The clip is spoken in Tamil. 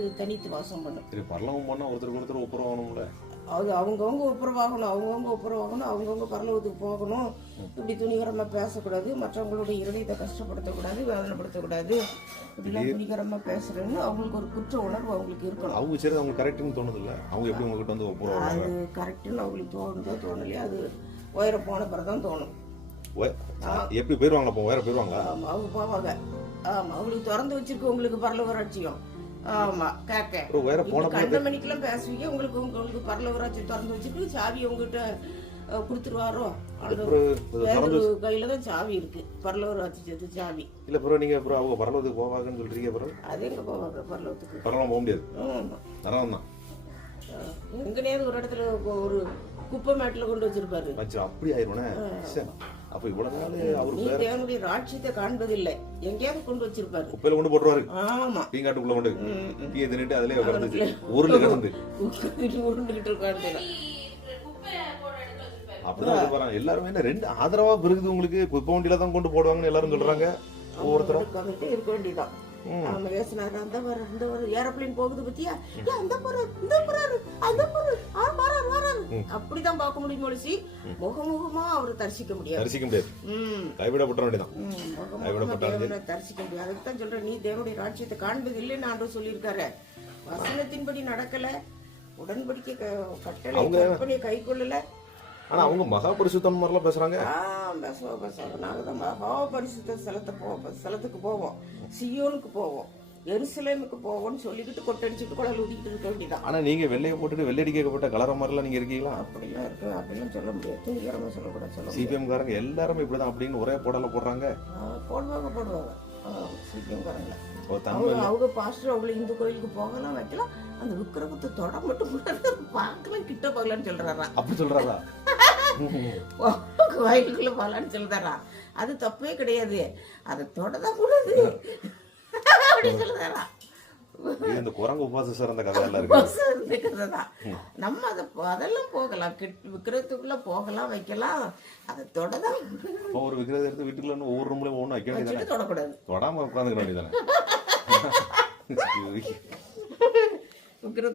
இது தனித்து வாசம் பண்ணும். சரி, பரலவம் பண்ணா ஒருத்தருக்கு ஒருத்தர் ஒப்புரவாகணும்ல. அது அவங்கவுங்க ஒப்புரவாகணும், அவங்கவுங்க பரலவத்துக்கு போகணும். இப்படி துணிகரமாக பேசக்கூடாது, மற்றவங்களுடைய இருதயத்தை கஷ்டப்படுத்தக்கூடாது, வேதனைப்படுத்தக்கூடாது, இப்படிலாம் துணிகரமாக பேசுறேன்னு அவங்களுக்கு ஒரு குற்ற உணர்வு அவங்களுக்கு இருக்கணும். அவங்க சரி, அவங்க கரெக்டுன்னு தோணுது இல்லை? அவங்க எப்படி உங்ககிட்ட வந்து ஒப்புரவாங்க? அது கரெக்டுன்னு அவங்களுக்கு தோணலையே, அது உயர போன பிறதான் தோணும். எப்படி போயிருவாங்களா? அப்போ வேற போயிருவாங்களா? ஆமாம், அவங்க போவாங்க. ஆமாம், அவங்களுக்கு திறந்து வச்சிருக்கு உங்களுக்கு பரலவ ராட்சியம். ஆமா, கேட்க கண்ட மணிக்கெல்லாம் பேசுவீங்க. உங்களுக்கு பரலவ ராட்சியம் திறந்து வச்சிருக்கு. சாவி உங்ககிட்ட கொடுத்துருவாரோ? கையில தான் சாவி இருக்கு, பரலவ ராட்சியத்து சாவி. இல்ல ப்ரோ, நீங்க ப்ரோ அவங்க பரலவத்துக்கு போவாங்கன்னு சொல்றீங்க ப்ரோ. அது எங்க போவாங்க பரலவத்துக்கு? பரலவம் போக முடியாது. நரகம் தான். எங்கனையாவது ஒரு இடத்துல ஒரு குப்பை மேட்டில் கொண்டு வச்சிருப்பாரு. அப்படி ஆயிருவனே. அப்ப இவ்வளவு நாள் அவரு தேவனுடைய ராட்சியத்தை காண்பதில்லை, எங்கேயாவது கொண்டு வச்சிருப்பாரு. குப்பையில கொண்டு போட்டுருவாரு. ஆமா, டீங்காட்டுக்குள்ள கொண்டு டீயை தின்னுட்டு அதுலயே கிடந்துச்சு ஊர்ல கிடந்து உருண்டுகிட்டு இருக்காரு. அப்படிதான் போறாங்க எல்லாருமே. என்ன ரெண்டு ஆதரவா பெருகுது உங்களுக்கு? குப்பை வண்டியில தான் கொண்டு போடுவாங்கன்னு எல்லாரும் சொல்றாங்க. ஒவ்வொருத்தரும் இருக்க வேண்டியதான். அவங்க பேசினாரு, அந்த வர ஏரோப்ளேன் போகுது பத்தியா, அந்த போறாரு, இந்த போறாரு, அந்த போறாரு, அப்படிதான் பார்க்க முடியும். ஒழிச்சு முகமுகமா அவரை தரிசிக்க முடியாது. கைவிடப்பட்ட வேண்டியதான். தரிசிக்க முடியாது. அதுக்குதான் சொல்றேன், நீ தேவனுடைய ராட்சியத்தை காண்பது இல்லைன்னு ஆண்டவர் சொல்லியிருக்காரு. வசனத்தின்படி நடக்கல, உடன்படிக்கை கட்டளை கை கொள்ளல. ஆனா அவங்க மகா பரிசுத்தம் மாதிரிலாம் பேசுறாங்க. பேசுவாங்க. நாங்க தான் மகா பரிசுத்த ஸ்தலத்துக்கு போவோம், சியோனுக்கு போவோம், எருசலேமுக்கு போவோம்னு சொல்லிக்கிட்டு கொட்டடிச்சுட்டு குழல் ஊதிக்கிட்டு இருக்க வேண்டியதான். ஆனா நீங்க வெள்ளையை போட்டுட்டு வெள்ளடி கேட்கப்பட்ட கலர மாதிரிலாம் நீங்க இருக்கீங்களா? அப்படிலாம் இருக்கு, அப்படிலாம் சொல்ல முடியாது. துணிகரமா சொல்லக்கூடாது. சிபிஎம் காரங்க எல்லாருமே இப்படிதான் அப்படின்னு ஒரே போடல போடுறாங்க. போடுவாங்க சிபிஎம் காரங்க. அவங்க பாஸ்டர் அவங்களை இந்து கோயிலுக்கு போகலாம், வைக்கலாம், அந்த விக்கிரகத்தை தொட மட்டும் பார்க்கலாம், கிட்ட போகலான்னு சொல்றாரா? அப்படி சொல்றாரா? கோயிலுக்குள்ள போகலான்னு சொல்றாரா? அது தப்பே கிடையாது, அதை தொடதான் கூடாது அப்படின்னு சொல்றாரா? இந்த குரங்கு உபாசம் அந்த கதையெல்லாம் இருக்கு. நம்ம அதெல்லாம் போகலாம், விக்கிரகத்துக்குள்ள போகலாம், வைக்கலாம், அதை தொடதான். ஒரு விக்கிரகத்தை எடுத்து வீட்டுக்குள்ள ஒவ்வொரு ரூம்லயும் ஒண்ணு வைக்க வேண்டியது, தொடக்கூடாது, தொடாம உட்காந்துக்க வேண்டியதானே.